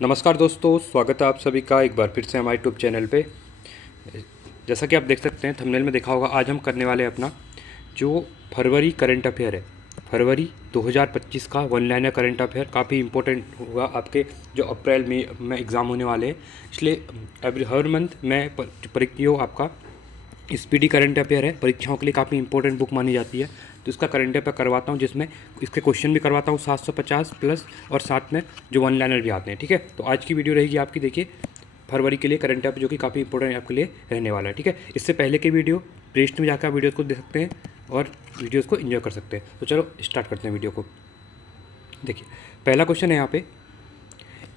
नमस्कार दोस्तों, स्वागत है आप सभी का एक बार फिर से हमारे यूट्यूब चैनल पे। जैसा कि आप देख सकते हैं थंबनेल में देखा होगा, आज हम करने वाले हैं अपना जो फरवरी करंट अफेयर है। फरवरी 2025 का वन लाइनर करंट अफेयर काफ़ी इंपॉर्टेंट होगा आपके जो अप्रैल में एग्ज़ाम होने वाले हैं। इसलिए हर मंथ मैं परीक्षा आपका स्पीडी करंट अफेयर है, परीक्षाओं के लिए काफ़ी इंपॉर्टेंट बुक मानी जाती है। तो इसका करंट अफेयर करवाता हूँ, जिसमें इसके क्वेश्चन भी करवाता हूँ 750 प्लस, और साथ में जो वन लाइनर भी आते हैं। ठीक है, तो आज की वीडियो रहेगी आपकी, देखिए फरवरी के लिए करंट अफेयर, जो कि काफ़ी इंपॉर्टेंट आपके लिए रहने वाला है। ठीक है, इससे पहले की वीडियो प्लेलिस्ट में जाकर वीडियोज़ को देख सकते हैं और वीडियोज़ को इन्जॉय कर सकते हैं। तो चलो स्टार्ट करते हैं वीडियो को। देखिए पहला क्वेश्चन है यहाँ पे,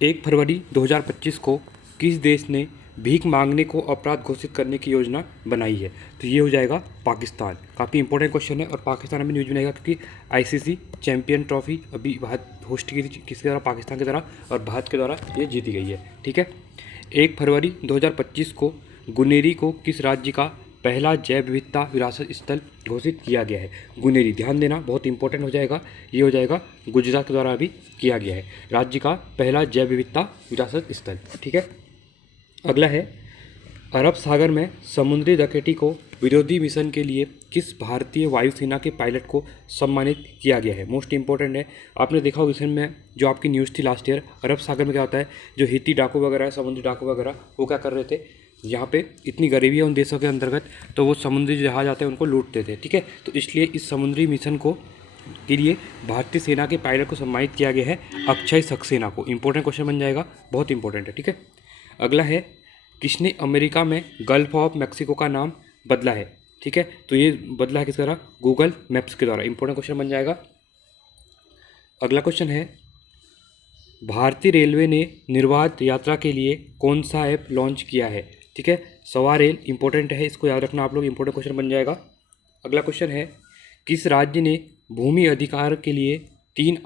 1 फरवरी 2025 को किस देश ने भीख मांगने को अपराध घोषित करने की योजना बनाई है? तो ये हो जाएगा पाकिस्तान। काफ़ी इंपॉर्टेंट क्वेश्चन है, और पाकिस्तान में न्यूज़ बनेगा क्योंकि आईसीसी चैंपियन ट्रॉफी अभी भारत होस्ट की थी, किसके द्वारा? पाकिस्तान के द्वारा, और भारत के द्वारा ये जीती गई है। ठीक है, 1 फरवरी 2025 को गुनेरी को किस राज्य का पहला जैव विविधता विरासत स्थल घोषित किया गया है? गुनेरी, ध्यान देना, बहुत इंपॉर्टेंट हो जाएगा। ये हो जाएगा गुजरात के द्वारा अभी किया गया है, राज्य का पहला जैव विविधता विरासत स्थल। ठीक है, अगला है, अरब सागर में समुद्री डकैती को विरोधी मिशन के लिए किस भारतीय वायुसेना के पायलट को सम्मानित किया गया है? मोस्ट इंपॉर्टेंट है। आपने देखा होगा रिसेंट में जो आपकी न्यूज़ थी लास्ट ईयर, अरब सागर में क्या होता है, जो हिती डाकू वगैरह है, समुद्री डाकू वगैरह, वो क्या कर रहे थे, यहाँ पे इतनी गरीबी है उन देशों के अंतर्गत, तो वो समुद्री जहाज आते हैं उनको लूटते थे। ठीक है, तो इसलिए इस समुद्री मिशन को के लिए भारतीय सेना के पायलट को सम्मानित किया गया है, अक्षय सक्सेना को। इंपॉर्टेंट क्वेश्चन बन जाएगा, बहुत इंपॉर्टेंट है। ठीक है, अगला है, किसने अमेरिका में गल्फ ऑफ मैक्सिको का नाम बदला है? ठीक है, तो ये बदला है किस द्वारा? गूगल मैप्स के द्वारा। इंपॉर्टेंट क्वेश्चन बन जाएगा। अगला क्वेश्चन है, भारतीय रेलवे ने निर्बाध यात्रा के लिए कौन सा ऐप लॉन्च किया है? ठीक है, सवारेल, इंपॉर्टेंट है, इसको याद रखना आप लोग, इंपॉर्टेंट क्वेश्चन बन जाएगा। अगला क्वेश्चन है, किस राज्य ने भूमि अधिकार के लिए 3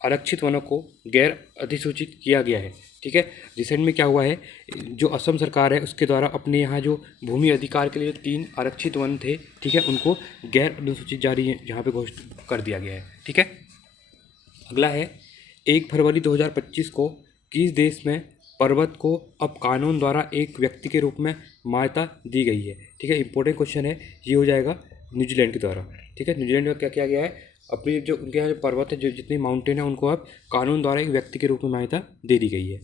आरक्षित वनों को गैर अधिसूचित किया गया है? ठीक है, रिसेंट में क्या हुआ है, जो असम सरकार है उसके द्वारा अपने यहाँ जो भूमि अधिकार के लिए 3 आरक्षित वन थे, ठीक है, उनको गैर अनुसूचित जारी यहाँ पे घोषित कर दिया गया है। ठीक है, अगला है, 1 फरवरी 2025 को किस देश में पर्वत को अब कानून द्वारा एक व्यक्ति के रूप में मान्यता दी गई है? ठीक है, इंपॉर्टेंट क्वेश्चन है, ये हो जाएगा न्यूजीलैंड के द्वारा। ठीक है, न्यूजीलैंड में क्या किया गया है, अपनी जो उनके यहाँ जो पर्वत है, जो जितनी माउंटेन है, उनको अब कानून द्वारा एक व्यक्ति के रूप में मान्यता दे दी गई है।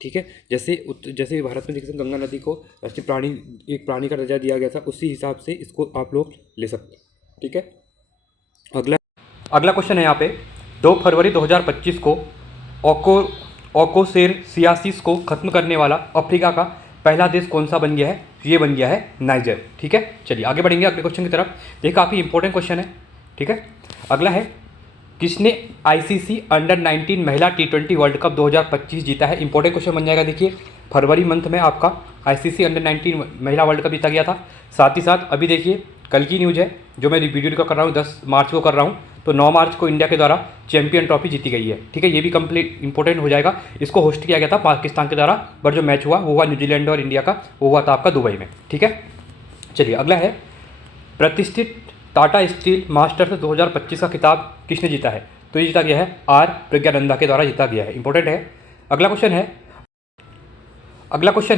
ठीक है, जैसे भारत में देखते हैं गंगा नदी को राष्ट्रीय प्राणी, एक प्राणी का दर्जा दिया गया था, उसी हिसाब से इसको आप लोग ले सकते हैं। ठीक है, अगला क्वेश्चन है यहाँ पे, 2 फरवरी 2025 को ओकोसेरसियासिस को खत्म करने वाला अफ्रीका का पहला देश कौन सा बन गया है? ये बन गया है नाइजर। ठीक है, चलिए आगे बढ़ेंगे अगले क्वेश्चन की तरफ। ये काफ़ी इंपॉर्टेंट क्वेश्चन है। ठीक है, अगला है, किसने आईसीसी अंडर 19 महिला T20 वर्ल्ड कप 2025 जीता है? इंपॉर्टेंट क्वेश्चन बन जाएगा। देखिए फरवरी मंथ में आपका आईसीसी अंडर 19 महिला वर्ल्ड कप जीता गया था। साथ ही साथ अभी देखिए कल की न्यूज़ है, जो मैं वीडियो रिकॉर्ड कर रहा हूँ 10 मार्च को कर रहा हूँ, तो 9 मार्च को इंडिया के द्वारा चैंपियन ट्रॉफी जीती गई है। ठीक है, ये भी कंप्लीट इंपॉर्टेंट हो जाएगा। इसको होस्ट किया गया था पाकिस्तान के द्वारा, पर जो मैच हुआ वो हुआ न्यूजीलैंड और इंडिया का, वो हुआ था आपका दुबई में। ठीक है, चलिए अगला है, प्रतिष्ठित टाटा स्टील मास्टर्स 2025 का खिताब किसने जीता है? तो ये जीता गया है आर प्रज्ञानंदा के द्वारा जीता गया है। इंपॉर्टेंट है। अगला क्वेश्चन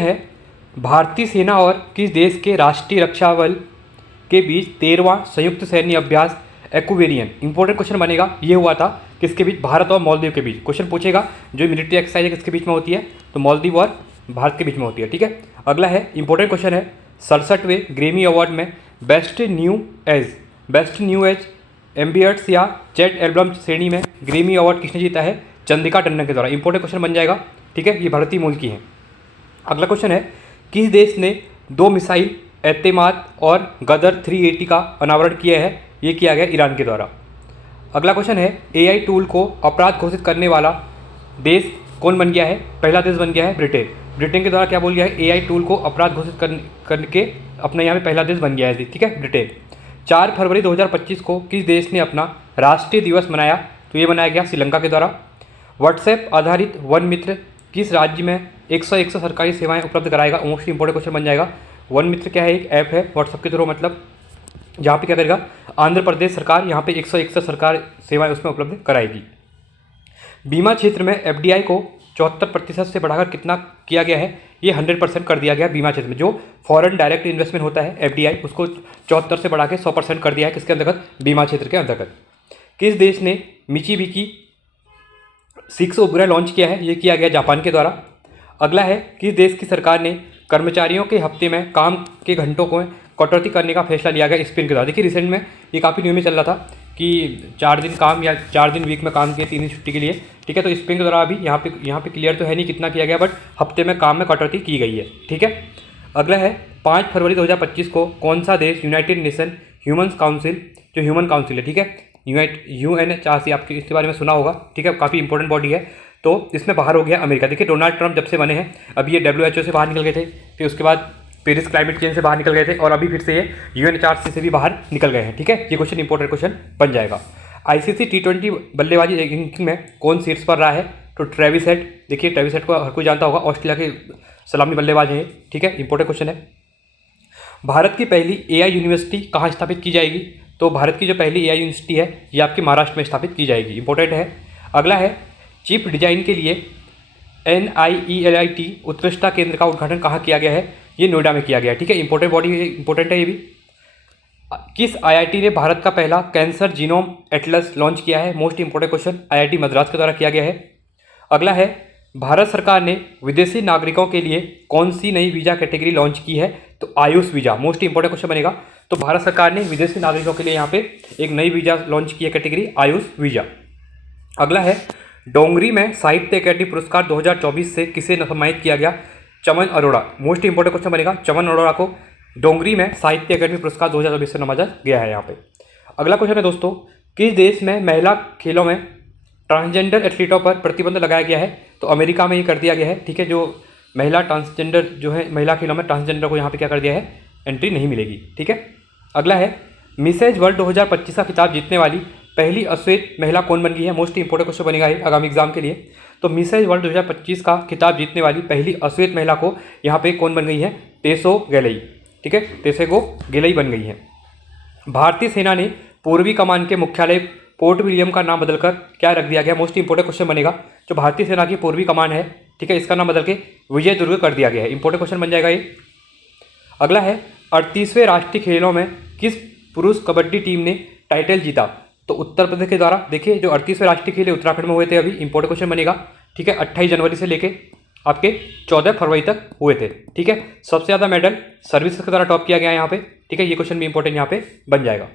है, भारतीय सेना और किस देश के राष्ट्रीय रक्षा बल के बीच 13वां संयुक्त सैन्य अभ्यास एक्वेरियन? इंपॉर्टेंट क्वेश्चन बनेगा। ये हुआ था किसके बीच? भारत और मालदीव के बीच। क्वेश्चन पूछेगा जो मिलिट्री एक्सरसाइज है किसके बीच में होती है? तो मालदीव और भारत के बीच में होती है। ठीक है, अगला है, इंपॉर्टेंट क्वेश्चन है, 67वें ग्रेमी अवार्ड में बेस्ट न्यू एज एम्बियट्स या चैट एल्बम श्रेणी में ग्रेमी अवार्ड किसने जीता है? चंद्रिका टंडन के द्वारा। इंपॉर्टेंट क्वेश्चन बन जाएगा। ठीक है, ये भारतीय मूल की हैं। अगला क्वेश्चन है, किस देश ने 2 मिसाइल एतेमाद और गदर 380 का अनावरण किया है? ये किया गया ईरान के द्वारा। अगला क्वेश्चन है, एआई टूल को अपराध घोषित करने वाला देश कौन बन गया है? पहला देश बन गया है ब्रिटेन। ब्रिटेन के द्वारा क्या बोल गया है? एआई टूल को अपराध घोषित करके अपने यहाँ पे पहला देश बन गया है। ठीक है, ब्रिटेन। 4 फरवरी 2025 को किस देश ने अपना राष्ट्रीय दिवस मनाया? तो ये मनाया गया श्रीलंका के द्वारा। व्हाट्सएप आधारित वन मित्र किस राज्य में 101 सरकारी सेवाएं उपलब्ध कराएगा? मोस्ट इंपॉर्टेंट क्वेश्चन बन जाएगा। वन मित्र क्या है? एक ऐप है व्हाट्सएप के थ्रू, मतलब जहाँ पे क्या करेगा आंध्र प्रदेश सरकार यहाँ पे 101 सरकार सेवाएं उसमें उपलब्ध कराएगी। बीमा क्षेत्र में एफडीआई को 74% से बढ़ाकर कितना किया गया है, ये 100% कर दिया गया बीमा क्षेत्र में। जो फॉरेन डायरेक्ट इन्वेस्टमेंट होता है FDI, उसको 74 से बढ़ा के 100% कर दिया है, किसके अंतर्गत, बीमा क्षेत्र के अंतर्गत। किस देश ने मिचिबिकी 6 उपग्रह लॉन्च किया है, ये किया गया जापान के द्वारा। अगला है, किस देश की सरकार ने कर्मचारियों के हफ्ते में काम के घंटों को कटौती करने का फैसला लिया गया, स्पेन के द्वारा। देखिए रिसेंट में ये काफ़ी न्यूज़ में चल रहा था कि 4 दिन काम या 4 दिन वीक में काम किए, 3 दिन छुट्टी के लिए, ठीक है। तो स्पेन के द्वारा अभी यहाँ पे क्लियर तो है नहीं कितना किया गया, बट हफ्ते में काम में कटौती की गई है, ठीक है। अगला है, 5 फरवरी 2025 को कौन सा देश यूनाइटेड नेशन ह्यूमन काउंसिल, जो ह्यूमन काउंसिल है, ठीक है, UNHRC, आपके इसके बारे में सुना होगा, ठीक है, काफ़ी इंपॉर्टेंट बॉडी है, तो इसमें बाहर हो गया अमेरिका। देखिए डोनाल्ड ट्रंप जब से बने हैं, अभी ये WHO से बाहर निकल गए थे, फिर उसके बाद पेरिस क्लाइमेट चेंज से बाहर निकल गए थे, और अभी फिर से ये UNHRC से भी बाहर निकल गए हैं, ठीक है। ये क्वेश्चन इंपॉर्टेंट क्वेश्चन बन जाएगा। ICC T20 बल्लेबाजी रैंकिंग में कौन शीर्ष पर रहा है, तो ट्रेविस हेड। देखिए ट्रेविस हेड को हर कोई जानता होगा, ऑस्ट्रेलिया के सलामी बल्लेबाज हैं, ठीक है, इंपॉर्टेंट क्वेश्चन है। भारत की पहली AI यूनिवर्सिटी कहाँ स्थापित की जाएगी, तो भारत की जो पहली AI यूनिवर्सिटी है ये आपकी महाराष्ट्र में स्थापित की जाएगी, इंपॉर्टेंट है। अगला है, चिप डिजाइन के लिए NIELIT उत्कृष्टता केंद्र का उद्घाटन कहाँ किया गया है, ये नोएडा में किया गया है, ठीक है, इंपॉर्टेंट बॉडी, इंपॉर्टेंट है ये भी। किस IIT ने भारत का पहला कैंसर जीनोम एटलस लॉन्च किया है, most important question, IIT Madras के द्वारा किया गया है। अगला है, भारत सरकार ने विदेशी नागरिकों के लिए कौन सी नई वीज़ा कैटेगरी लॉन्च की है, तो Ayush visa, most important question बनेगा। तो भारत सरकार ने विदेशी नागरिकों के लिए यहाँ पे एक नई वीज़ा लॉन्च की है कैटेगरी, आयुष वीज़ा। अगला है, डोंगरी में साहित्य अकादमी पुरस्कार 2024 से किसे सम्मानित किया गया, चमन अरोड़ा, मोस्ट इंपॉर्टेंट क्वेश्चन बनेगा। चमन अरोड़ा को डोंगरी में साहित्य अकादमी पुरस्कार 2024 से नवाजा गया है यहाँ पे। अगला क्वेश्चन है दोस्तों, किस देश में महिला खेलों में ट्रांसजेंडर एथलीटों पर प्रतिबंध लगाया गया है, तो अमेरिका में ये कर दिया गया है, ठीक है। जो महिला ट्रांसजेंडर जो है, महिला खेलों में ट्रांसजेंडर को यहाँ पे क्या कर दिया है, एंट्री नहीं मिलेगी, ठीक है। अगला है, मिसेज वर्ल्ड 2025 का खिताब जीतने वाली पहली अश्वेत महिला कौन बन गई है, मोस्ट इंपॉर्टेंट क्वेश्चन बनेगा ये आगामी एग्जाम के लिए। तो मिसेज वर्ल्ड 2025 का खिताब जीतने वाली पहली अश्वेत महिला को यहाँ पे कौन बन गई है, तेसो गेलई, ठीक है, तेसेगो गेलई बन गई है। भारतीय सेना ने पूर्वी कमान के मुख्यालय पोर्ट विलियम का नाम बदलकर क्या रख दिया गया, मोस्ट इंपॉर्टेंट क्वेश्चन बनेगा। जो भारतीय सेना की पूर्वी कमान है, ठीक है, इसका नाम बदल के विजय दुर्ग कर दिया गया है, इंपॉर्टेंट क्वेश्चन बन जाएगा ये। अगला है, 38वें राष्ट्रीय खेलों में किस पुरुष कबड्डी टीम ने टाइटल जीता, तो उत्तर प्रदेश के द्वारा। देखिए जो 38वें राष्ट्रीय खेल उत्तराखंड में हुए थे, अभी इंपॉर्टेंट क्वेश्चन बनेगा, ठीक है, 28 जनवरी से लेके आपके 14 फरवरी तक हुए थे, ठीक है। सबसे ज़्यादा मेडल सर्विसेज के द्वारा टॉप किया गया यहाँ पे, ठीक है, ये क्वेश्चन भी इंपॉर्टेंट यहाँ पे बन जाएगा।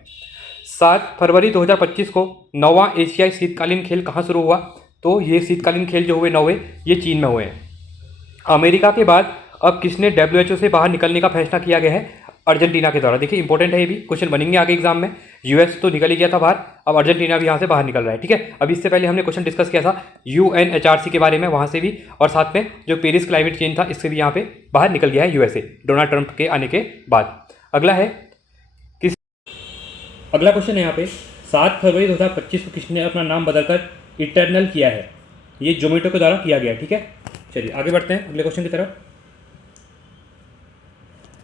7 फरवरी 2025 को 9वां एशियाई शीतकालीन खेल कहाँ शुरू हुआ, तो ये शीतकालीन खेल जो हुए 9वें, ये चीन में हुए हैं। अमेरिका के बाद अब किसने WHO से बाहर निकलने का फैसला किया गया है, अर्जेंटीना के द्वारा। देखिए इंपॉर्टेंट है ये भी, क्वेश्चन बनेंगे आगे एग्जाम में। US तो निकल ही गया था बाहर, अब अर्जेंटीना भी यहाँ से बाहर निकल रहा है, ठीक है। अब इससे पहले हमने क्वेश्चन डिस्कस किया था UNHRC के बारे में, वहाँ से भी, और साथ में जो पेरिस क्लाइमेट चेंज था, इससे भी यहाँ पे बाहर निकल गया है USA डोनाल्ड ट्रंप के आने के बाद। अगला है, अगला क्वेश्चन है यहाँ पे, 7 फरवरी 2025 को किसने अपना नाम बदलकर इटर्नल किया है, ये जोमेटो के द्वारा किया गया, ठीक है। चलिए आगे बढ़ते हैं अगले क्वेश्चन की तरफ।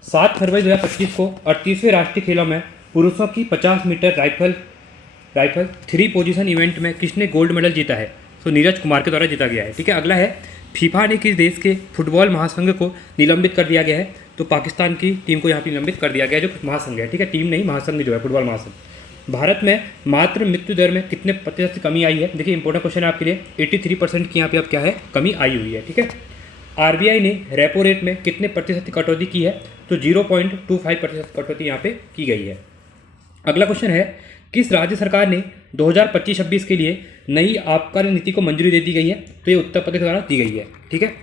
7 फरवरी 2025 को 38वें राष्ट्रीय खेलों में पुरुषों की 50 मीटर राइफल 3 पोजीशन इवेंट में किसने गोल्ड मेडल जीता है, तो नीरज कुमार के द्वारा जीता गया है, ठीक है। अगला है, फीफा ने किस देश के फुटबॉल महासंघ को निलंबित कर दिया गया है, तो पाकिस्तान की टीम को यहाँ पे निलंबित कर दिया गया है, जो महासंघ है, ठीक है, टीम नहीं महासंघ जो है फुटबॉल महासंघ। भारत में मातृ मृत्यु दर में कितने प्रतिशत की कमी आई है, देखिए इंपॉर्टेंट क्वेश्चन है आपके लिए, 83% की यहाँ पे अब क्या है, कमी आई हुई है, ठीक है। RBI ने रेपो रेट में कितने प्रतिशत की कटौती की है, तो 0.25% कटौती यहाँ पे की गई है। अगला क्वेश्चन है, किस राज्य सरकार ने 2025-26 के लिए नई आबकारी नीति को मंजूरी दे दी गई है, तो ये उत्तर प्रदेश द्वारा दी गई है, ठीक है।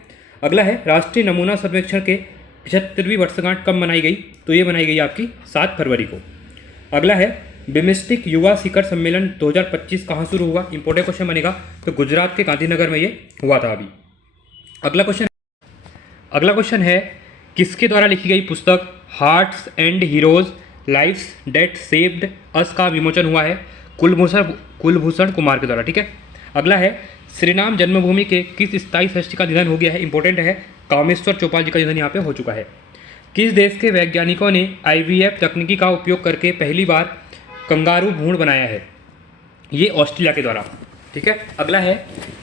अगला है, राष्ट्रीय नमूना सर्वेक्षण के 75वीं वर्षगांठ कब मनाई गई, तो ये मनाई गई आपकी 7 फरवरी को। अगला है, बिम्स्टेक युवा शिखर सम्मेलन 2025 कहाँ शुरू हुआ, इंपॉर्टेंट क्वेश्चन बनेगा, तो गुजरात के गांधीनगर में ये हुआ था अभी। अगला क्वेश्चन है, किसके द्वारा लिखी गई पुस्तक hearts and heroes life's that saved us का विमोचन हुआ है, कुलभूषण कुमार के द्वारा, ठीक है। अगला है, श्रीराम जन्मभूमि के किस स्थायी ट्रस्टी का निधन हो गया है, इंपॉर्टेंट है, कामेश्वर चौपाल जी का निधन यहाँ पे हो चुका है। किस देश के वैज्ञानिकों ने IVF तकनीकी का उपयोग करके पहली बार कंगारू भ्रूण बनाया है, ये ऑस्ट्रेलिया के द्वारा। ठीक है। अगला है,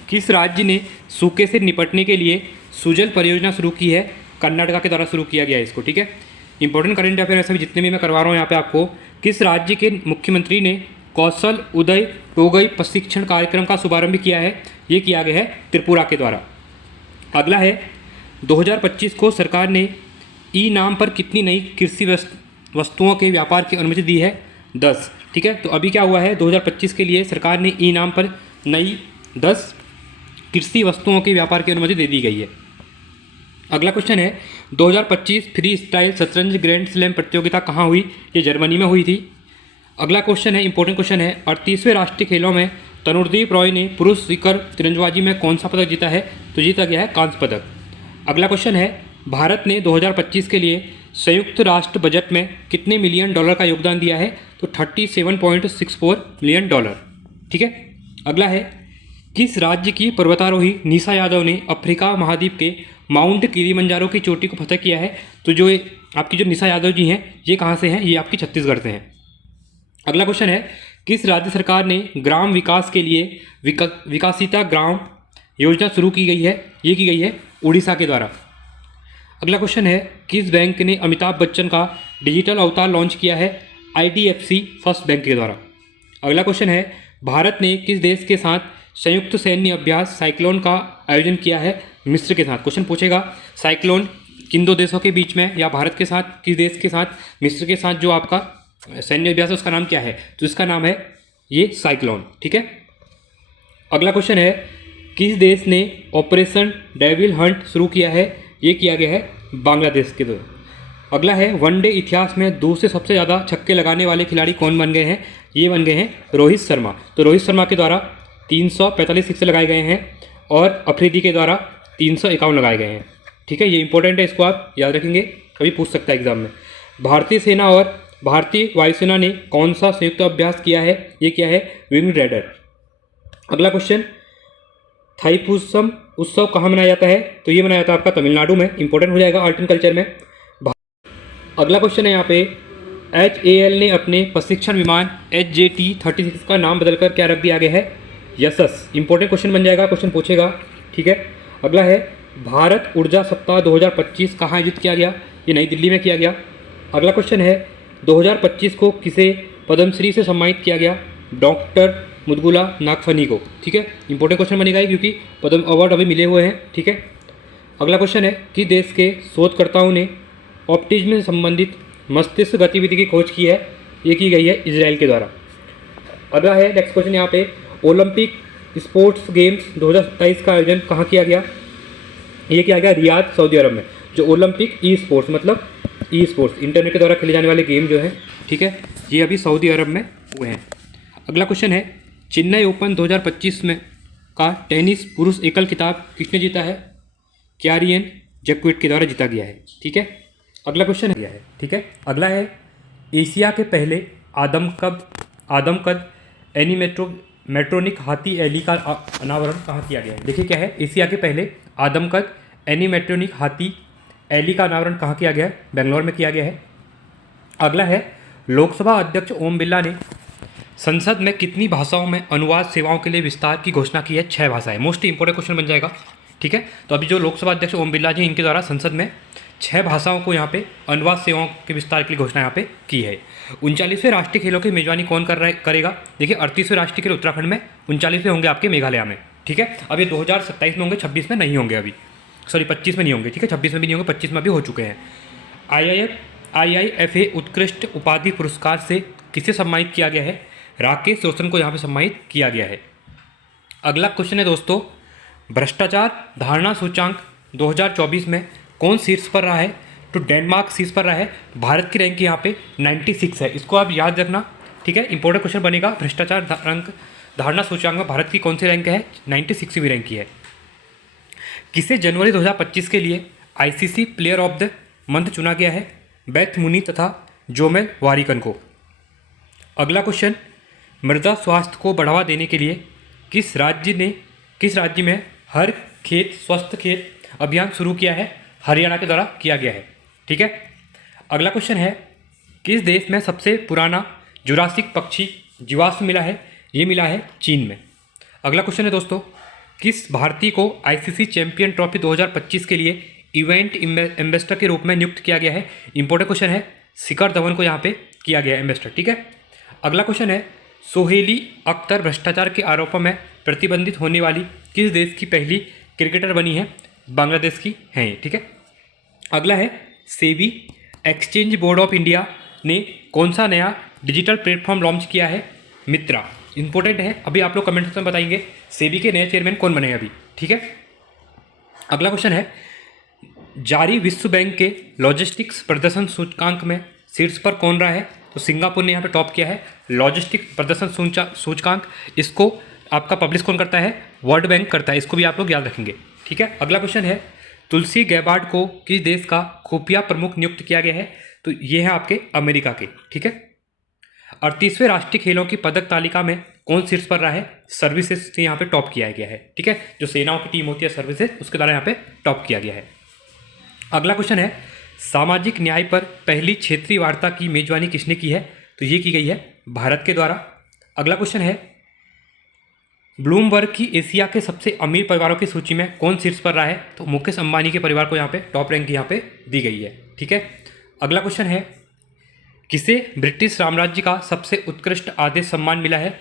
किस राज्य ने सूखे से निपटने के लिए सुजल परियोजना शुरू की है? कर्नाटका के द्वारा शुरू किया गया है इसको। ठीक है, इंपॉर्टेंट करंट अफेयर ऐसे भी जितने भी मैं करवा रहा हूँ यहाँ पे आपको। किस राज्य के मुख्यमंत्री ने कौशल उदय टोगई प्रशिक्षण कार्यक्रम का शुभारंभ किया है? ये किया गया है त्रिपुरा के द्वारा। अगला है, 2025 को सरकार ने ई नाम पर कितनी नई कृषि वस्तुओं के व्यापार की अनुमति दी है? 10। ठीक है, तो अभी क्या हुआ है, 2025 के लिए सरकार ने ई नाम पर नई 10 कृषि वस्तुओं के व्यापार की अनुमति दे दी गई है। अगला क्वेश्चन है, 2025 फ्री स्टाइल शतरंज ग्रैंड स्लैम प्रतियोगिता कहाँ हुई? ये जर्मनी में हुई थी। अगला क्वेश्चन है, इंपॉर्टेंट क्वेश्चन है, 38वें राष्ट्रीय खेलों में तनुर्दीप रॉय ने पुरुष शिखर तीरंदाजी में कौन सा पदक जीता है? तो जीता गया है कांस्य पदक। अगला क्वेश्चन है, भारत ने 2025 के लिए संयुक्त राष्ट्र बजट में कितने मिलियन डॉलर का योगदान दिया है? तो $37.64 मिलियन। ठीक है। अगला है, किस राज्य की पर्वतारोही निशा यादव ने अफ्रीका महाद्वीप के माउंट किलिमंजारो की चोटी को फतह किया है? तो जो आपकी जो निशा यादव जी हैं, ये कहाँ से हैं? ये आपकी छत्तीसगढ़ से हैं। अगला क्वेश्चन है, किस राज्य सरकार ने ग्राम विकास के लिए विकासिता ग्राम योजना शुरू की गई है? ये की गई है उड़ीसा के द्वारा। अगला क्वेश्चन है, किस बैंक ने अमिताभ बच्चन का डिजिटल अवतार लॉन्च किया है? IDFC फर्स्ट बैंक के द्वारा। अगला क्वेश्चन है, भारत ने किस देश के साथ संयुक्त सैन्य अभ्यास साइक्लोन का आयोजन किया है? मिस्र के साथ। क्वेश्चन पूछेगा, साइक्लोन किन दो देशों के बीच में, या भारत के साथ, किस देश के साथ? मिस्र के साथ जो आपका सैन्य अभ्यास है उसका नाम क्या है? तो इसका नाम है ये साइक्लोन। ठीक है। अगला क्वेश्चन है, किस देश ने ऑपरेशन डेविल हंट शुरू किया है? ये किया गया है बांग्लादेश के द्वारा। अगला है, वनडे इतिहास में दूसरे सबसे ज़्यादा छक्के लगाने वाले खिलाड़ी कौन बन गए हैं? ये बन गए हैं रोहित शर्मा। तो रोहित शर्मा के द्वारा 345 सिक्से लगाए गए हैं और अफरीदी के द्वारा 351 लगाए गए हैं। ठीक है, ये इंपॉर्टेंट है, इसको आप याद रखेंगे, कभी पूछ सकता है एग्जाम में। भारतीय सेना और भारतीय वायुसेना ने कौन सा संयुक्त अभ्यास किया है? ये किया है विंग रेडर। अगला क्वेश्चन, थाईपुसम उत्सव कहाँ मनाया जाता है? तो ये मनाया जाता है आपका तमिलनाडु में। इंपॉर्टेंट हो जाएगा आर्ट एंड कल्चर में। अगला क्वेश्चन है यहाँ पे, HAL ने अपने प्रशिक्षण विमान HJT-36 का नाम बदलकर क्या रख दिया गया है? यशस। इंपॉर्टेंट क्वेश्चन बन जाएगा, क्वेश्चन पूछेगा। ठीक है। अगला है, भारत ऊर्जा सप्ताह 2025 कहाँ आयोजित किया गया? ये नई दिल्ली में किया गया। अगला क्वेश्चन है, 2025 को किसे पद्मश्री से सम्मानित किया गया? डॉक्टर मुदगुला नागफनी को। ठीक है, इंपॉर्टेंट क्वेश्चन बनेगा क्योंकि पद्म अवार्ड अभी मिले हुए हैं। ठीक है। अगला क्वेश्चन है, किस देश के शोधकर्ताओं ने ऑप्टिज्म से संबंधित मस्तिष्क गतिविधि की खोज की है? ये की गई है इजराइल के द्वारा। अगला है, नेक्स्ट क्वेश्चन यहाँ पे, ओलंपिक स्पोर्ट्स गेम्स 2027 का आयोजन कहाँ किया गया? ये किया गया रियाद, सऊदी अरब में। जो ओलंपिक ई स्पोर्ट्स मतलब ई स्पोर्ट्स इंटरनेट के द्वारा खेले जाने वाले गेम जो है, ठीक है, ये अभी सऊदी अरब में हुए हैं। अगला क्वेश्चन है, चेन्नई ओपन 2025 में का टेनिस पुरुष एकल खिताब किसने जीता है? क्यारियन जैक्विट के द्वारा जीता गया है। ठीक है। अगला क्वेश्चन है, ठीक है। अगला है, एशिया के पहले आदमकद एनिमेट्रोनिक हाथी एली का अनावरण कहाँ किया गया है? देखिए क्या है, एशिया के पहले आदमकद एनिमेट्रोनिक हाथी एली का अनावरण कहाँ किया गया है? बेंगलोर में किया गया है। अगला है, लोकसभा अध्यक्ष ओम बिरला ने संसद में कितनी भाषाओं में अनुवाद सेवाओं के लिए विस्तार की घोषणा की है? 6 भाषाएं। मोस्ट इंपॉर्टेंट क्वेश्चन बन जाएगा। ठीक है, तो अभी जो लोकसभा अध्यक्ष ओम बिरला जी, इनके द्वारा संसद में 6 भाषाओं को यहाँ पे अनुवाद सेवाओं के विस्तार के लिए घोषणा यहाँ पे की है। 39वें राष्ट्रीय खेलों की मेजबानी कौन करेगा? देखिए, 38वें राष्ट्रीय खेल उत्तराखंड में, 39वें होंगे आपके मेघालय में। ठीक है, अब ये 2027 में होंगे, 26 में नहीं होंगे अभी, सॉरी 25 में नहीं होंगे। ठीक है, 26 में भी नहीं होंगे, 25 में भी हो चुके हैं। IIFA उत्कृष्ट उपाधि पुरस्कार से किसे सम्मानित किया गया है? राकेश रोशन को यहाँ पे सम्मानित किया गया है। अगला क्वेश्चन है दोस्तों, भ्रष्टाचार धारणा सूचांक 2024 में कौन शीर्ष पर रहा है? तो डेनमार्क शीर्ष पर रहा है। भारत की रैंक यहाँ पे 96 है, इसको आप याद रखना। ठीक है, इंपॉर्टेंट क्वेश्चन बनेगा। भ्रष्टाचार धारणा सूचांक में भारत की कौन सी रैंक है? 96वीं रैंक की है। किसे जनवरी 2025 के लिए ICC player of the month चुना गया है? बेथ मुनी तथा जोमेल वारिकन को। अगला क्वेश्चन, मृदा स्वास्थ्य को बढ़ावा देने के लिए किस राज्य में हर खेत स्वस्थ खेत अभियान शुरू किया है? हरियाणा के द्वारा किया गया है। ठीक है। अगला क्वेश्चन है, किस देश में सबसे पुराना जुरासिक पक्षी जीवाश्म मिला है? ये मिला है चीन में। अगला क्वेश्चन है दोस्तों, किस भारतीय को आईसीसी चैंपियन ट्रॉफी 2025 के लिए इवेंट एम्बेसडर के रूप में नियुक्त किया गया है? इंपॉर्टेंट क्वेश्चन है। शिखर धवन को यहाँ पे किया गया है एम्बेसडर, ठीक है। अगला क्वेश्चन है, सोहेली अख्तर भ्रष्टाचार के आरोपों में प्रतिबंधित होने वाली किस देश की पहली क्रिकेटर बनी है? बांग्लादेश की है ये, ठीक है। अगला है, SEBI exchange board of India ने कौन सा नया डिजिटल प्लेटफॉर्म लॉन्च किया है? मित्रा। इंपॉर्टेंट है, अभी आप लोग कमेंट सेक्शन में बताएंगे सेबी के नए चेयरमैन कौन बने अभी, ठीक है। अगला क्वेश्चन है, जारी विश्व बैंक के लॉजिस्टिक्स प्रदर्शन सूचकांक में शीर्ष पर कौन रहा है? तो सिंगापुर ने यहाँ पे टॉप किया है लॉजिस्टिक्स प्रदर्शन सूचकांक। इसको आपका पब्लिश कौन करता है? वर्ल्ड बैंक करता है। इसको भी आप लोग याद रखेंगे, ठीक है। अगला क्वेश्चन है, तुलसी गैबार्ड को किस देश का खुफिया प्रमुख नियुक्त किया गया है? तो ये है आपके अमेरिका के, ठीक है। 38वें राष्ट्रीय खेलों की पदक तालिका में कौन शीर्ष पर रहा है? सर्विसेज से यहाँ पे टॉप किया गया है, ठीक है। जो सेनाओं की टीम होती है सर्विसेज, उसके द्वारा यहाँ पे टॉप किया गया है। अगला क्वेश्चन है, सामाजिक न्याय पर पहली क्षेत्रीय वार्ता की मेजबानी किसने की है? तो ये की गई है भारत के द्वारा। अगला क्वेश्चन है, ब्लूमबर्ग की एशिया के सबसे अमीर परिवारों की सूची में कौन शीर्ष पर रहा है? तो मुकेश अंबानी के परिवार को यहाँ पे टॉप रैंक यहाँ पे दी गई है, ठीक है। अगला क्वेश्चन है, किसे ब्रिटिश साम्राज्य का सबसे उत्कृष्ट आदेश सम्मान मिला है?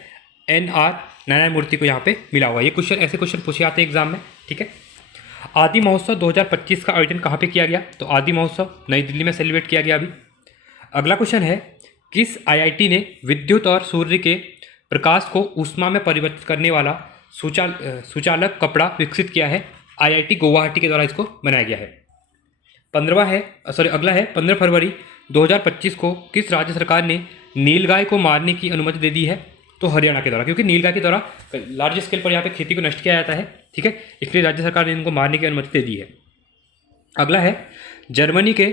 NR नारायण मूर्ति को यहाँ पे मिला हुआ। ये क्वेश्चन, ऐसे क्वेश्चन पूछे आते हैं एग्जाम में, ठीक है। आदि महोत्सव 2025 का आयोजन कहाँ पे किया गया? तो आदि महोत्सव नई दिल्ली में सेलिब्रेट किया गया अभी। अगला क्वेश्चन है, किस IIT ने विद्युत और सूर्य के प्रकाश को ऊष्मा में परिवर्तित करने वाला सुचालक कपड़ा विकसित किया है? IIT गुवाहाटी के द्वारा इसको बनाया गया है। अगला है 15 फरवरी 2025 को किस राज्य सरकार ने नीलगाय को मारने की अनुमति दे दी है? तो हरियाणा के द्वारा, क्योंकि नीलगाय के द्वारा लार्ज स्केल पर यहाँ पे खेती को नष्ट किया जाता है, ठीक है, इसलिए राज्य सरकार ने इनको मारने की अनुमति दे दी है। अगला है, जर्मनी के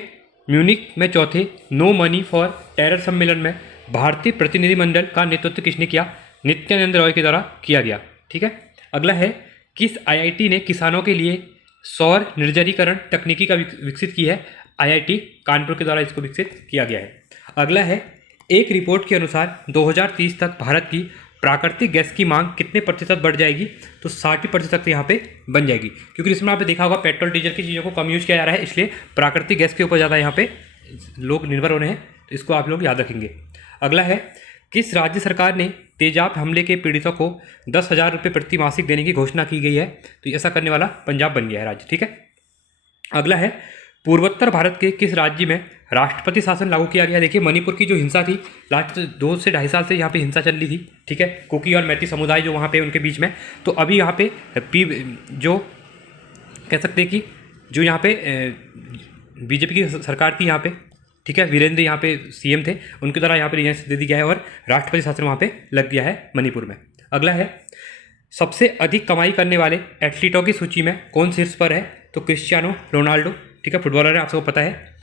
म्यूनिक में चौथे नो मनी फॉर टेरर सम्मेलन में भारतीय प्रतिनिधिमंडल का नेतृत्व किसने किया? नित्यानंद रॉय के द्वारा किया गया, ठीक है। अगला है, किस IIT ने किसानों के लिए सौर निर्जरीकरण तकनीकी का विकसित की है? IIT कानपुर के द्वारा इसको विकसित किया गया है। अगला है, एक रिपोर्ट के अनुसार 2030 तक भारत की प्राकृतिक गैस की मांग कितने प्रतिशत बढ़ जाएगी? तो 60% तक यहाँ पे बन जाएगी, क्योंकि इसमें आपने देखा होगा पेट्रोल डीजल की चीज़ों को कम यूज किया जा रहा है, इसलिए प्राकृतिक गैस के ऊपर ज़्यादा यहाँ पे लोग निर्भर हो रहे हैं, तो इसको आप लोग याद रखेंगे। अगला है, किस राज्य सरकार ने तेजाब हमले के पीड़ितों को 10,000 रुपये प्रति मासिक देने की घोषणा की गई है? तो ऐसा करने वाला पंजाब बन गया है राज्य, ठीक है। अगला है, पूर्वोत्तर भारत के किस राज्य में राष्ट्रपति शासन लागू किया गया? देखिए, मणिपुर की जो हिंसा थी लास्ट 2 से 2.5 साल से यहाँ पे हिंसा चल रही थी, ठीक है, कुकी और मैती समुदाय जो वहाँ पे उनके बीच में, तो अभी यहाँ पे जो कह सकते हैं कि जो यहाँ पे बीजेपी की सरकार थी यहाँ पे, ठीक है, वीरेंद्र यहाँ पे CM थे, उनके द्वारा यहाँ पे रियायत दे दी गया है और राष्ट्रपति शासन वहाँ पे लग गया है मणिपुर में। अगला है, सबसे अधिक कमाई करने वाले एथलीटों की सूची में कौन शीर्ष पर है? तो क्रिस्टियानो रोनाल्डो, ठीक है, फुटबॉलर है, आप सबको पता है।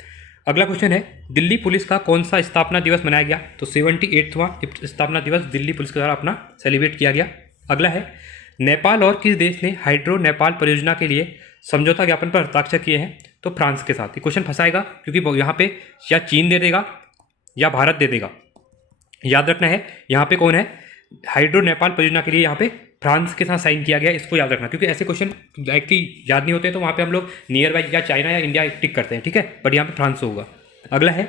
अगला क्वेश्चन है, दिल्ली पुलिस का कौन सा स्थापना दिवस मनाया गया? तो 78वां स्थापना दिवस दिल्ली पुलिस के द्वारा अपना सेलिब्रेट किया गया। अगला है, नेपाल और किस देश ने हाइड्रो नेपाल परियोजना के लिए समझौता ज्ञापन पर हस्ताक्षर किए हैं? तो फ्रांस के साथ। ये क्वेश्चन फंसाएगा, क्योंकि यहाँ पे या चीन दे देगा या भारत दे देगा। याद रखना है, यहाँ पे कौन है? हाइड्रो नेपाल परियोजना के लिए यहाँ पे फ्रांस के साथ साइन किया गया, इसको याद रखना, क्योंकि ऐसे क्वेश्चन डायरेक्टली याद नहीं होते तो वहाँ पे हम लोग नियर बाई या चाइना या इंडिया टिक करते हैं, ठीक है, बट यहाँ पे फ्रांस होगा। अगला है,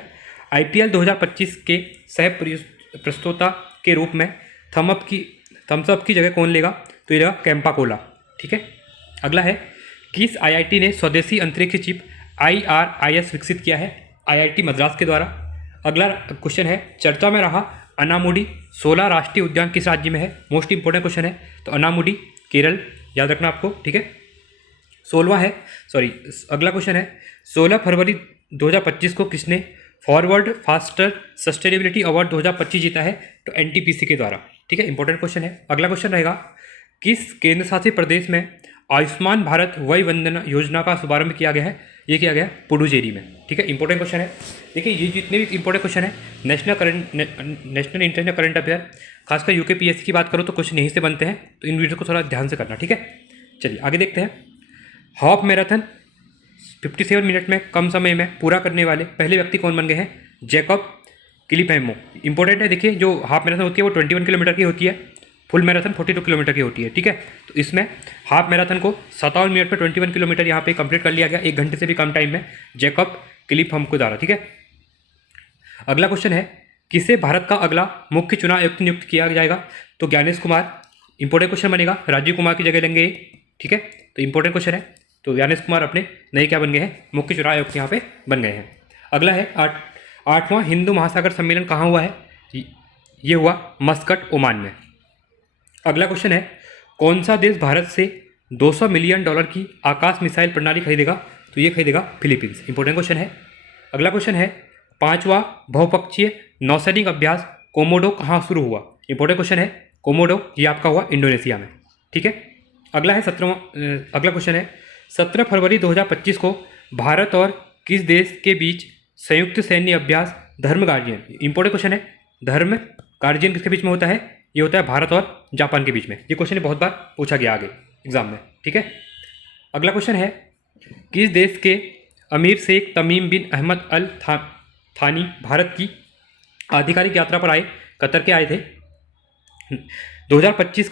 IPL 2025 के सह प्रस्तोता के रूप में थम्स अप की जगह कौन लेगा? तो ये लेगा कैंपा कोला, ठीक है। अगला है, किस IIT ने स्वदेशी अंतरिक्ष चिप IRIS विकसित किया है? IIT मद्रास के द्वारा। अगला क्वेश्चन है, चर्चा में रहा अनामुडी 16 राष्ट्रीय उद्यान किस राज्य में है? मोस्ट इंपोर्टेंट क्वेश्चन है, तो अनामुडी केरल, याद रखना आपको, ठीक है। अगला क्वेश्चन है, 16 फरवरी 2025 को किसने फॉरवर्ड फास्टर सस्टेनेबिलिटी अवार्ड 2025 जीता है? तो NTPC के द्वारा, ठीक है, इंपॉर्टेंट क्वेश्चन है। अगला क्वेश्चन रहेगा, किस केंद्र शासित प्रदेश में आयुष्मान भारत वय वंदना योजना का शुभारंभ किया गया है? ये किया गया पुडुचेरी में, ठीक है, इंपॉर्टेंट क्वेश्चन है। देखिए, ये जितने भी इंपॉर्टेंट क्वेश्चन है नेशनल इंटरनेशनल करंट अफेयर, खासकर UKPSC की बात करो तो क्वेश्चन यहीं से बनते हैं, तो इन वीडियो को थोड़ा ध्यान से करना, ठीक है। चलिए आगे देखते हैं। हाफ मैराथन 57 मिनट में कम समय में पूरा करने वाले पहले व्यक्ति कौन बन गए हैं? जैकब किलिफेमो। इंपॉर्टेंट है, देखिए जो हाफ मैराथन होती है वो 21 किलोमीटर की होती है, फुल मैराथन 42 किलोमीटर की होती है, ठीक है। तो इसमें हाफ मैराथन को 57 मिनट में 21 किलोमीटर यहाँ पे कंप्लीट कर लिया गया, 1 घंटे से भी कम टाइम में, जैकब क्लिफहम के द्वारा, ठीक है। अगला क्वेश्चन है, किसे भारत का अगला मुख्य चुनाव आयुक्त नियुक्त किया जाएगा? तो ज्ञानेश कुमार, इंपॉर्टेंट क्वेश्चन बनेगा, राजीव कुमार की जगह लेंगे, ठीक है। तो इंपॉर्टेंट क्वेश्चन है। तो ज्ञानेश कुमार अपने नए क्या बन गए हैं? मुख्य चुनाव आयुक्त यहाँ पे बन गए हैं। अगला है 8वां हिंदू महासागर सम्मेलन कहाँ हुआ है? ये हुआ मस्कट, ओमान में। अगला क्वेश्चन है, कौन सा देश भारत से $200 मिलियन की आकाश मिसाइल प्रणाली खरीदेगा? तो ये खरीदेगा फिलीपींस। इंपॉर्टेंट क्वेश्चन है। अगला क्वेश्चन है, 5वां बहुपक्षीय नौसैनिक अभ्यास कोमोडो कहाँ शुरू हुआ? इंपॉर्टेंट क्वेश्चन है। कोमोडो ये आपका हुआ इंडोनेशिया में, ठीक है। अगला है 17वां, अगला क्वेश्चन है, 17 फरवरी 2025 को भारत और किस देश के बीच संयुक्त सैन्य अभ्यास धर्म गार्जियन? इंपॉर्टेंट क्वेश्चन है। धर्म गार्जियन किसके बीच में होता है? ये होता है भारत और जापान के बीच में। ये क्वेश्चन बहुत बार पूछा गया आगे एग्जाम में, ठीक है। अगला क्वेश्चन है, किस देश के अमीर शेख तमीम बिन अहमद अल थानी भारत की आधिकारिक यात्रा पर आए? कतर के आए थे। 2025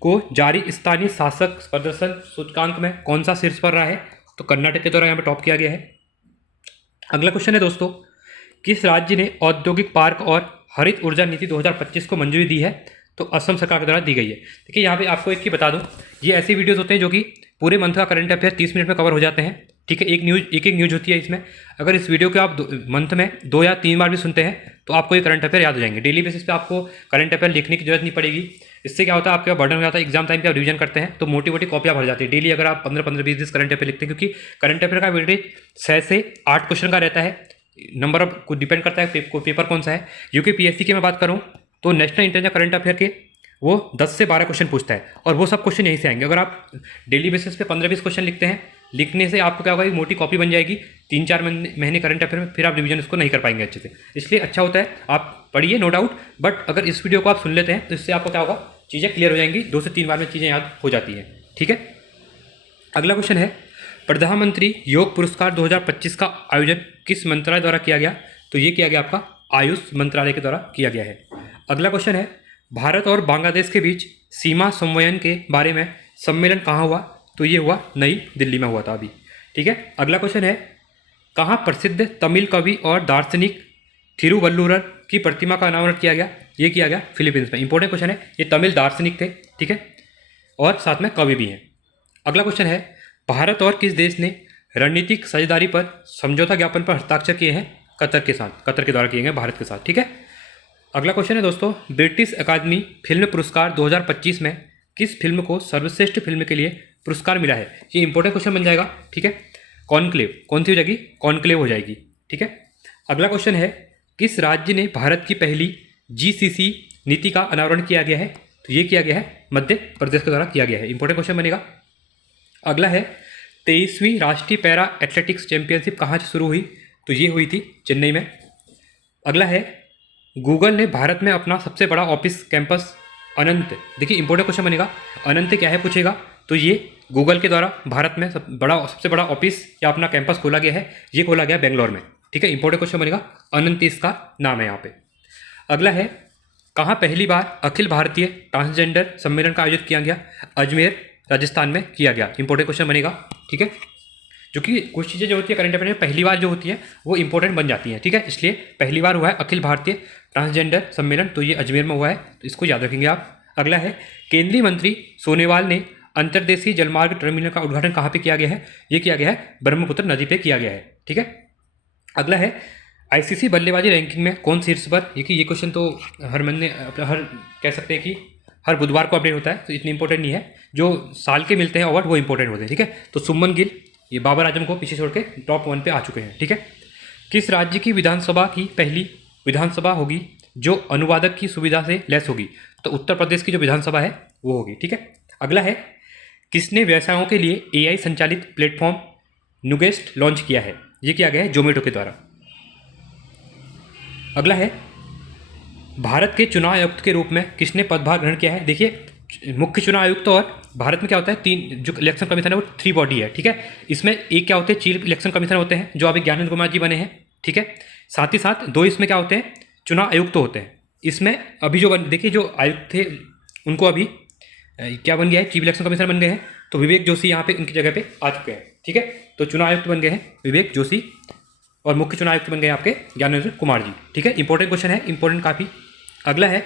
को जारी स्थानीय शासक प्रदर्शन सूचकांक में कौन सा शीर्ष पर रहा है? तो कर्नाटक के द्वारा यहाँ पर टॉप किया गया है। अगला क्वेश्चन है दोस्तों, किस राज्य ने औद्योगिक पार्क और हरित ऊर्जा नीति 2025 को मंजूरी दी है? तो असम सरकार के द्वारा दी गई है। देखिए यहाँ पे आपको एक ही बता दूं, ये ऐसी वीडियोस होते हैं जो कि पूरे मंथ का करंट अफेयर 30 मिनट में कवर हो जाते हैं, ठीक है। एक न्यूज़ होती है इसमें। अगर इस वीडियो को आप मंथ में 2 या 3 बार भी सुनते हैं तो आपको ये करंट अफेयर याद हो जाएंगे। डेली बेसिस पे आपको करंट अफेयर लिखने की जरूरत नहीं पड़ेगी। इससे क्या होता है, आपका बर्डन हो जाता है। एग्जाम टाइम पे आप रिवीजन करते हैं तो मोटी मोटी कॉपियाँ भर जाती है। डेली अगर आप 15-15, 20 करंट अफेयर लिखते हैं, क्योंकि करंट अफेयर का वेटेज 6 से 8 क्वेश्चन का रहता है। नंबर ऑफ को डिपेंड करता है पेपर कौन सा है। यूपीएससी की मैं बात करूँ तो नेशनल इंटेलिजेंस करंट अफेयर के वो 10 से 12 क्वेश्चन पूछता है, और वो सब क्वेश्चन यहीं से आएंगे। अगर आप डेली बेसिस पे 15-20 क्वेश्चन लिखते हैं, लिखने से आपको क्या होगा, एक मोटी कॉपी बन जाएगी। 3-4 महीने करंट अफेयर में फिर आप रिवीजन इसको नहीं कर पाएंगे अच्छे से। इसलिए अच्छा होता है आप पढ़िए, नो डाउट, बट अगर इस वीडियो को आप सुन लेते हैं तो इससे आपको क्या होगा, चीज़ें क्लियर हो जाएंगी। 2 से 3 बार में चीज़ें याद हो जाती हैं, ठीक है। अगला क्वेश्चन है, प्रधानमंत्री योग पुरस्कार 2025 का आयोजन किस मंत्रालय द्वारा किया गया? तो ये किया गया आपका आयुष मंत्रालय के द्वारा किया गया है। अगला क्वेश्चन है, भारत और बांग्लादेश के बीच सीमा समन्वयन के बारे में सम्मेलन कहाँ हुआ? तो ये हुआ नई दिल्ली में हुआ था अभी, ठीक है। अगला क्वेश्चन है, कहाँ प्रसिद्ध तमिल कवि और दार्शनिक थिरुवल्लुवर की प्रतिमा का अनावरण किया गया? ये किया गया फिलीपींस में। इंपॉर्टेंट क्वेश्चन है। ये तमिल दार्शनिक थे, ठीक है, और साथ में कवि भी हैं। अगला क्वेश्चन है, भारत और किस देश ने रणनीतिक साझेदारी पर समझौता ज्ञापन पर हस्ताक्षर किए हैं? कतर के साथ, कतर के द्वारा किए गए भारत के साथ, ठीक है। अगला क्वेश्चन है दोस्तों, ब्रिटिश अकादमी फिल्म पुरस्कार 2025 में किस फिल्म को सर्वश्रेष्ठ फिल्म के लिए पुरस्कार मिला है? ये इंपॉर्टेंट क्वेश्चन बन जाएगा, ठीक है। कॉन्क्लेव, कौन सी हो जाएगी? कॉन्क्लेव हो जाएगी, ठीक है। अगला क्वेश्चन है, किस राज्य ने भारत की पहली GCC नीति का अनावरण किया गया है? तो ये किया गया है मध्य प्रदेश के द्वारा किया गया है। इंपॉर्टेंट क्वेश्चन बनेगा। अगला है, 23वीं राष्ट्रीय पैरा एथलेटिक्स चैंपियनशिप कहाँ से शुरू हुई? तो ये हुई थी चेन्नई में। अगला है, गूगल ने भारत में अपना सबसे बड़ा ऑफिस कैंपस अनंत, देखिए इंपॉर्टेंट क्वेश्चन बनेगा, अनंत क्या है पूछेगा, तो ये गूगल के द्वारा भारत में सबसे बड़ा ऑफिस या अपना कैंपस खोला गया है। ये खोला गया बेंगलोर में, ठीक है। इंपॉर्टेंट क्वेश्चन बनेगा, अनंत इसका नाम है यहाँ पे। अगला है, कहाँ पहली बार अखिल भारतीय ट्रांसजेंडर सम्मेलन का आयोजित किया गया? अजमेर राजस्थान में किया गया। इंपॉर्टेंट क्वेश्चन बनेगा, ठीक है। जो कि कुछ चीज़ें जो होती है करंट अफेयर में पहली बार जो होती है वो इंपॉर्टेंट बन जाती हैं, ठीक है। इसलिए पहली बार हुआ है अखिल भारतीय ट्रांसजेंडर सम्मेलन, तो ये अजमेर में हुआ है, तो इसको याद रखेंगे आप। अगला है, केंद्रीय मंत्री सोनोवाल ने अंतर्देशीय जलमार्ग टर्मिनल का उद्घाटन कहाँ पे किया गया है? ये किया गया है ब्रह्मपुत्र नदी पे किया गया है, ठीक है। अगला है, ICC बल्लेबाजी रैंकिंग में कौन शीर्ष पर? ये क्वेश्चन तो हर महीने हर कह सकते हैं कि हर बुधवार को अपडेट होता है, तो इतनी इंपॉर्टेंट नहीं है। जो साल के मिलते हैं अवार्ड वो इंपॉर्टेंट होते हैं, ठीक है। तो सुमन गिल ये बाबर आजम को पीछे छोड़ के टॉप 1 पे आ चुके हैं, ठीक है। किस राज्य की विधानसभा की पहली विधानसभा होगी जो अनुवादक की सुविधा से लैस होगी? तो उत्तर प्रदेश की जो विधानसभा है वो होगी, ठीक है। अगला है, किसने व्यवसायों के लिए AI संचालित प्लेटफॉर्म नुगेस्ट लॉन्च किया है? ये किया गया है जोमेटो के द्वारा। अगला है, भारत के चुनाव आयुक्त के रूप में किसने पदभार ग्रहण किया है? देखिए, मुख्य चुनाव आयुक्त और भारत में क्या होता है, 3 जो इलेक्शन कमीशन है वो 3 बॉडी है, ठीक है। इसमें एक क्या होते हैं, चीफ इलेक्शन कमीशनर होते हैं जो अभी ज्ञानेंद्र कुमार जी बने हैं, ठीक है। साथ ही साथ 2 इसमें क्या होते हैं, चुनाव आयुक्त होते हैं। इसमें अभी जो देखिए जो आयुक्त थे उनको अभी क्या बन गया है, चीफ इलेक्शन कमिश्नर बन गए हैं। तो विवेक जोशी यहाँ पे इनकी जगह पे आ चुके हैं। ठीक है, तो चुनाव आयुक्त बन गए हैं विवेक जोशी और मुख्य चुनाव आयुक्त बन गए आपके ज्ञानेंद्र कुमार जी। ठीक है, इंपॉर्टेंट क्वेश्चन है, इंपॉर्टेंट काफ़ी। अगला है,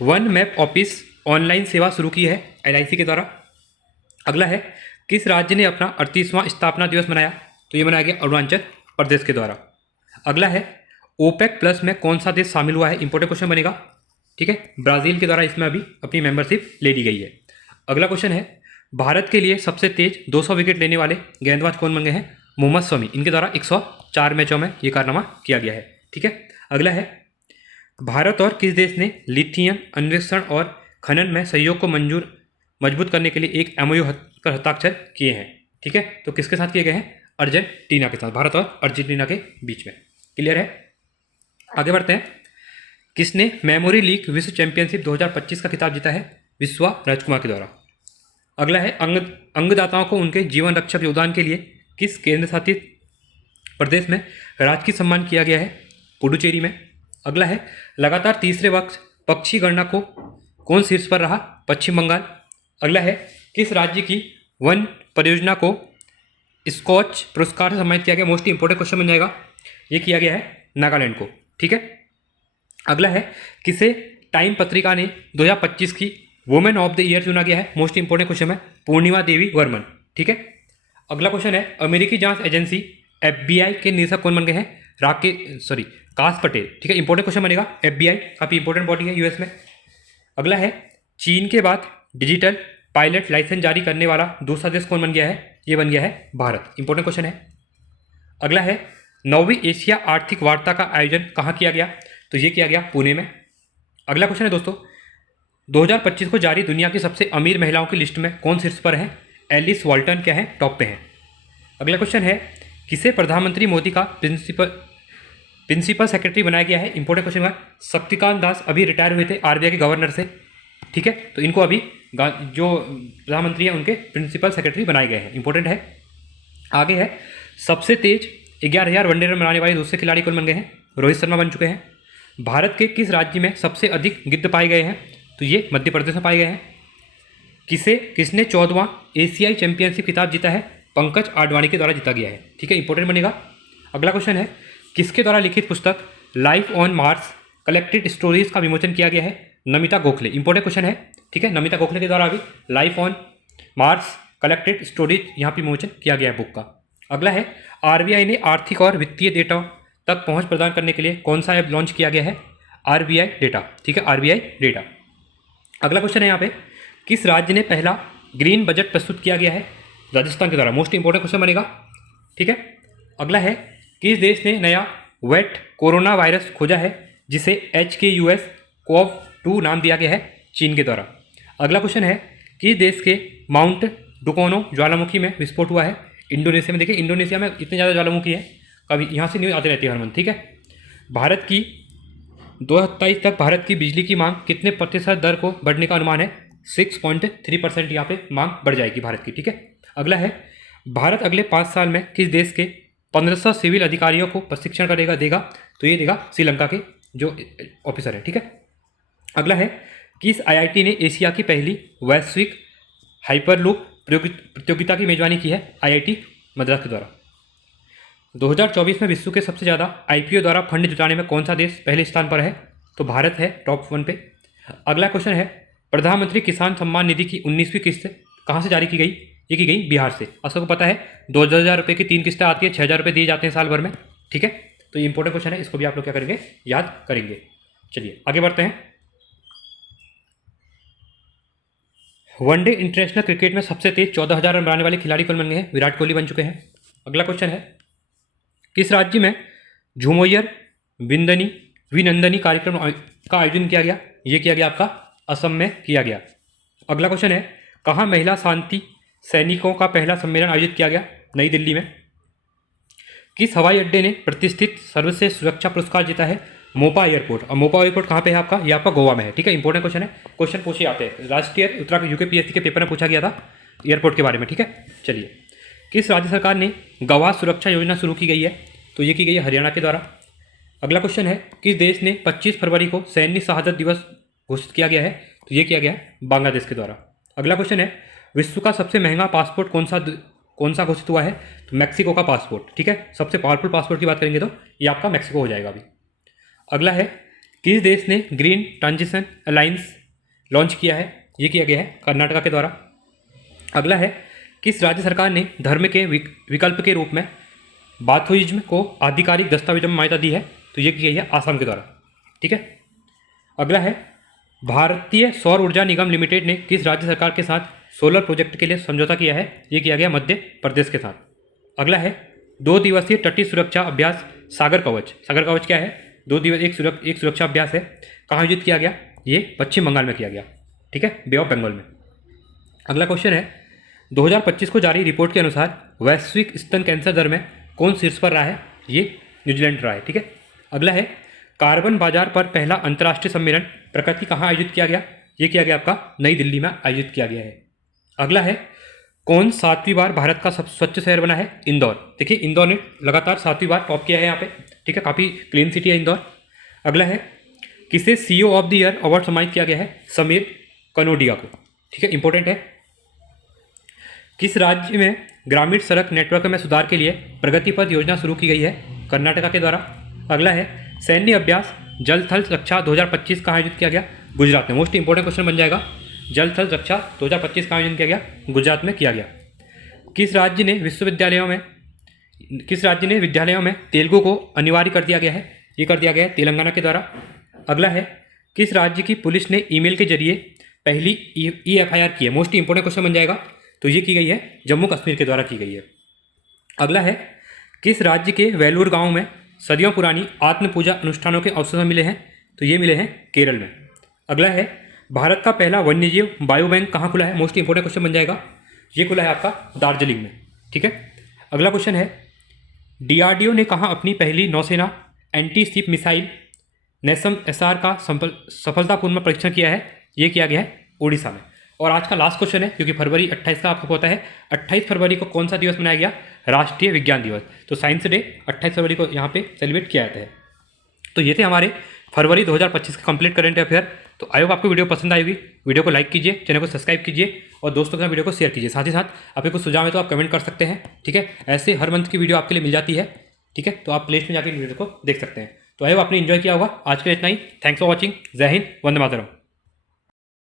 वन मैप ऑफिस ऑनलाइन सेवा शुरू की है LIC के द्वारा। अगला है, किस राज्य ने अपना 38वां स्थापना दिवस मनाया? तो ये मनाया गया अरुणाचल प्रदेश के द्वारा। अगला है, OPEC प्लस में कौन सा देश शामिल हुआ है? इंपॉर्टेंट क्वेश्चन बनेगा। ठीक है, ब्राज़ील के द्वारा इसमें अभी अपनी मेंबरशिप ले ली गई है। अगला क्वेश्चन है, भारत के लिए सबसे तेज 200 विकेट लेने वाले गेंदबाज कौन बन गए हैं? मोहम्मद शमी। इनके द्वारा 104 मैचों में ये कारनामा किया गया है। ठीक है, अगला है, भारत और किस देश ने लिथियम अन्वेषण और खनन में सहयोग को मजबूत करने के लिए एक MOU पर हस्ताक्षर किए हैं? ठीक है, तो किसके साथ किए गए हैं? अर्जेंटीना के साथ, भारत और अर्जेंटीना के बीच में। क्लियर है, आगे बढ़ते हैं। किसने मेमोरी लीग विश्व चैंपियनशिप 2025 का खिताब जीता है? विश्वा राजकुमार के द्वारा। अगला है, अंगदाताओं को उनके जीवन रक्षक योगदान के लिए किस केंद्र शासित प्रदेश में राजकीय सम्मान किया गया है? पुडुचेरी में। अगला है, लगातार तीसरे वक्त पक्षी गणना को कौन शीर्ष पर रहा? पश्चिम बंगाल। अगला है, किस राज्य की वन परियोजना को स्कॉच पुरस्कार से सम्मानित किया गया? मोस्ट इंपोर्टेंट क्वेश्चन बन जाएगा, ये किया गया है नागालैंड को। ठीक है, अगला है, किसे टाइम पत्रिका ने 2025 की वुमेन ऑफ द ईयर चुना गया है? मोस्ट इंपोर्टेंट क्वेश्चन है, पूर्णिमा देवी वर्मन। ठीक है, अगला क्वेश्चन है, अमेरिकी जांच एजेंसी FBI के निदेशक कौन बन गए हैं? काश पटेल। ठीक है, इंपॉर्टेंट क्वेश्चन बनेगा, FBI काफ़ी इंपॉर्टेंट बॉडी है US में। अगला है, चीन के बाद डिजिटल पायलट लाइसेंस जारी करने वाला दूसरा देश कौन बन गया है? ये बन गया है भारत। इंपॉर्टेंट क्वेश्चन है। अगला है, 9वीं एशिया आर्थिक वार्ता का आयोजन कहाँ किया गया? तो ये किया गया पुणे में। अगला क्वेश्चन है दोस्तों, 2025 को जारी दुनिया की सबसे अमीर महिलाओं की लिस्ट में कौन शीर्ष पर है? एलिस वॉल्टन क्या है? टॉप पे है। अगला क्वेश्चन है, किसे प्रधानमंत्री मोदी का प्रिंसिपल सेक्रेटरी बनाया गया है? इंपॉर्टेंट क्वेश्चन है, शक्तिकांत दास अभी रिटायर हुए थे RBI के गवर्नर से। ठीक है, तो इनको अभी जो प्रधानमंत्री हैं उनके प्रिंसिपल सेक्रेटरी बनाए गए हैं। इंपॉर्टेंट है। आगे है, सबसे तेज 11,000 वनडे रन बनाने वाले दूसरे खिलाड़ी कौन बन गए हैं? रोहित शर्मा बन चुके हैं। भारत के किस राज्य में सबसे अधिक गिद्ध पाए गए हैं? तो ये मध्य प्रदेश में पाए गए हैं। किसने 14वां एशियाई चैंपियनशिप खिताब जीता है? पंकज आडवाणी के द्वारा जीता गया है। ठीक है, इंपॉर्टेंट बनेगा। अगला क्वेश्चन है, किसके द्वारा लिखित पुस्तक life on Mars collected stories का विमोचन किया गया है? नमिता गोखले। इंपॉर्टेंट क्वेश्चन है। ठीक है, नमिता गोखले के द्वारा अभी life on Mars collected stories यहाँ पर विमोचन किया गया है बुक का। अगला है, RBI ने आर्थिक और वित्तीय डेटा तक पहुँच प्रदान करने के लिए कौन सा ऐप लॉन्च किया गया है? RBI data. ठीक है, RBI डेटा। अगला क्वेश्चन है यहाँ पे, किस राज्य ने पहला ग्रीन बजट प्रस्तुत किया गया है? राजस्थान के द्वारा। मोस्ट इंपॉर्टेंट क्वेश्चन बनेगा। ठीक है, अगला है, किस देश ने नया वेट कोरोना वायरस खोजा है जिसे HKUS-CoV-2 नाम दिया गया है? चीन के द्वारा। अगला क्वेश्चन है, किस देश के माउंट डुकोनो ज्वालामुखी में विस्फोट हुआ है? इंडोनेशिया में। देखिए, इंडोनेशिया में इतने ज़्यादा ज्वालामुखी है, कभी यहाँ से न्यूज़ आती रहती है हर मंथ। ठीक है, भारत की 2027 तक भारत की बिजली की मांग कितने प्रतिशत दर को बढ़ने का अनुमान है? 6.3% यहाँ पे मांग बढ़ जाएगी भारत की। ठीक है, अगला है, भारत अगले 5 साल में किस देश के 1500 सिविल अधिकारियों को प्रशिक्षण देगा? तो ये देगा श्रीलंका के जो ऑफिसर है। ठीक है, अगला है, किस IIT ने एशिया की पहली वैश्विक हाइपरलूप प्रतियोगिता की मेजबानी की है? IIT मद्रास के द्वारा। 2024 में विश्व के सबसे ज़्यादा IPO द्वारा फंड जुटाने में कौन सा देश पहले स्थान पर है? तो भारत है टॉप 1 पे। अगला क्वेश्चन है, प्रधानमंत्री किसान सम्मान निधि की 19वीं किस्त कहाँ से जारी की गई? ये की गई बिहार से। आप सबको पता है 2,000 रुपये की 3 किस्तें आती है, 6,000 रुपये दिए जाते हैं साल भर में। ठीक है, तो ये इंपॉर्टेंट क्वेश्चन है, इसको भी आप लोग क्या करेंगे? याद करेंगे। चलिए आगे बढ़ते हैं। वनडे इंटरनेशनल क्रिकेट में सबसे तेज 14,000 रन बनाने वाले खिलाड़ी कौन बन गए हैं? विराट कोहली बन चुके हैं। अगला क्वेश्चन है, किस राज्य में झुमोयर विनंदनी कार्यक्रम का आयोजन किया गया? ये किया गया आपका असम में किया गया। अगला क्वेश्चन है, कहाँ महिला शांति सैनिकों का पहला सम्मेलन आयोजित किया गया? नई दिल्ली में। किस हवाई अड्डे ने प्रतिष्ठित सर्वश्रेष्ठ सुरक्षा पुरस्कार जीता है? मोपा एयरपोर्ट। और मोपा एयरपोर्ट कहाँ पे है आपका? ये आपका गोवा में है। ठीक है, इंपॉर्टेंट क्वेश्चन है, क्वेश्चन पूछे आते हैं। राष्ट्रीय उत्तराखंड UKPSC के पेपर में पूछा गया था एयरपोर्ट के बारे में। ठीक है, चलिए, किस राज्य सरकार ने गवाह सुरक्षा योजना शुरू की गई है? तो ये की गई है हरियाणा के द्वारा। अगला क्वेश्चन है, किस देश ने 25 फरवरी को सैन्य शहादत दिवस घोषित किया गया है? तो ये किया गया है बांग्लादेश के द्वारा। अगला क्वेश्चन है, विश्व का सबसे महंगा पासपोर्ट कौन सा घोषित हुआ है? तो मैक्सिको का पासपोर्ट। ठीक है, सबसे पावरफुल पासपोर्ट की बात करेंगे तो ये आपका मैक्सिको हो जाएगा अभी। अगला है, किस देश ने ग्रीन ट्रांजिशन अलायंस लॉन्च किया है? ये किया गया है कर्नाटका के द्वारा। अगला है, किस राज्य सरकार ने धर्म के विकल्प के रूप में बाथोइज्म को आधिकारिक दस्तावेजों में मान्यता दी है? तो ये की गई है आसाम के द्वारा। ठीक है। अगला है, भारतीय सौर ऊर्जा निगम लिमिटेड ने किस राज्य सरकार के साथ सोलर प्रोजेक्ट के लिए समझौता किया है? ये किया गया मध्य प्रदेश के साथ। अगला है, 2 दिवसीय तटीय सुरक्षा अभ्यास सागर कवच। सागर कवच क्या है? 2 दिवस एक सुरक्षा अभ्यास है। कहाँ आयोजित किया गया? ये पश्चिम बंगाल में किया गया। ठीक है, बे ऑफ बंगाल में। अगला क्वेश्चन है, 2025 को जारी रिपोर्ट के अनुसार वैश्विक स्तन कैंसर दर में कौन शीर्ष पर रहा है? ये न्यूजीलैंड रहा है। ठीक है। अगला है, कार्बन बाजार पर पहला अंतर्राष्ट्रीय सम्मेलन प्रकृति कहाँ आयोजित किया गया? ये किया गया आपका नई दिल्ली में आयोजित किया गया है। अगला है, कौन 7वीं बार भारत का सबसे स्वच्छ शहर बना है? इंदौर। देखिए, इंदौर ने लगातार 7वीं बार टॉप किया है यहाँ पे। ठीक है, काफ़ी क्लीन सिटी है इंदौर। अगला है, किसे CEO of the year award सम्मानित किया गया है? समीर कनोडिया को। ठीक है, इंपॉर्टेंट है। किस राज्य में ग्रामीण सड़क नेटवर्क में सुधार के लिए प्रगति पथ योजना शुरू की गई है? कर्नाटका के द्वारा। अगला है, सैन्य अभ्यास जल थल रक्षा 2025 कहाँ आयोजित किया गया? गुजरात में। मोस्ट इंपॉर्टेंट क्वेश्चन बन जाएगा। जल थल रक्षा 2025 कहाँ आयोजन किया गया? गुजरात में किया गया। किस राज्य ने विद्यालयों में तेलुगु को अनिवार्य कर दिया गया है? ये कर दिया गया है तेलंगाना के द्वारा। अगला है, किस राज्य की पुलिस ने ईमेल के जरिए पहली EFIR की है? मोस्ट इंपॉर्टेंट क्वेश्चन बन जाएगा। तो ये की गई है जम्मू कश्मीर के द्वारा की गई है। अगला है, किस राज्य के वेलूर गांव में सदियों पुरानी आत्म पूजा अनुष्ठानों के अवशेष मिले हैं? तो ये मिले हैं केरल में। अगला है, भारत का पहला वन्यजीव बायो बैंक कहाँ खुला है? मोस्ट इंपॉर्टेंट क्वेश्चन बन जाएगा। ये खुला है आपका दार्जिलिंग में। ठीक है। अगला क्वेश्चन है, DRDO ने कहाँ अपनी पहली नौसेना एंटी शिप मिसाइल नेसम SR का सफलतापूर्ण परीक्षण किया है? ये किया गया है उड़ीसा में। और आज का लास्ट क्वेश्चन है, क्योंकि फरवरी 28 का आपको पता है, 28 फरवरी को कौन सा दिवस मनाया गया? राष्ट्रीय विज्ञान दिवस। तो साइंस डे 28 फरवरी को यहाँ पे सेलिब्रेट किया जाता है। तो ये थे हमारे फरवरी 2025 के कंप्लीट करंट अफेयर। तो आई होप आपको वीडियो पसंद आई होगी। वीडियो को लाइक कीजिए, चैनल को सब्सक्राइब कीजिए और दोस्तों के साथ वीडियो को शेयर कीजिए। साथ ही साथ आपके कुछ सुझाव है तो आप कमेंट कर सकते हैं। ठीक है, ऐसे हर मंथ की वीडियो आपके लिए मिल जाती है। ठीक है, तो आप प्लेलिस्ट में जाकर वीडियो को देख सकते हैं। तो आई होप आपने एंजॉय किया होगा। आज के लिए इतना ही। Thanks for watching. जय हिंद, वंदे मातरम।